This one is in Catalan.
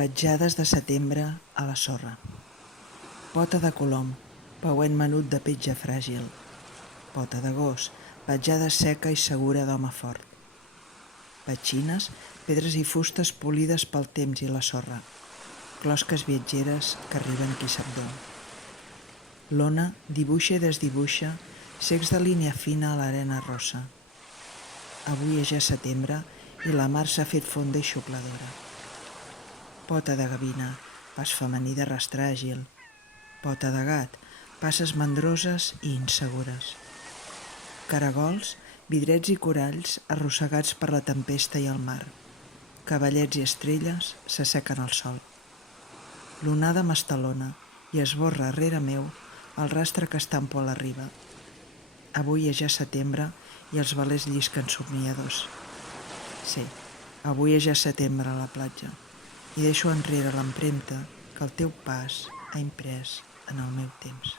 Petjades de setembre a la sorra. Pota de colom, pauent menut de petja fràgil. Pota de gos, petjada seca i segura d'home fort. Petxines, pedres i fustes polides pel temps i la sorra. Closques viatgeres que arriben qui sap d'on. L'ona dibuixa i desdibuixa cecs de línia fina a l'arena rossa. Avui és ja setembre i la mar s'ha fet fonda i xucladora. Pota de gavina, pas femení de rastre àgil. Pota de gat, passes mandroses i insegures. Caragols, vidrets i coralls arrossegats per la tempesta i el mar. Cavallets i estrelles s'assequen al sol. L'onada m'estalona i esborra rere meu el rastre que estampo a la riba. Avui és ja setembre i els velers llisquen somniadors. Sí, avui és ja setembre a la platja i deixo enrere l'empremta que el teu pas ha imprès en el meu temps.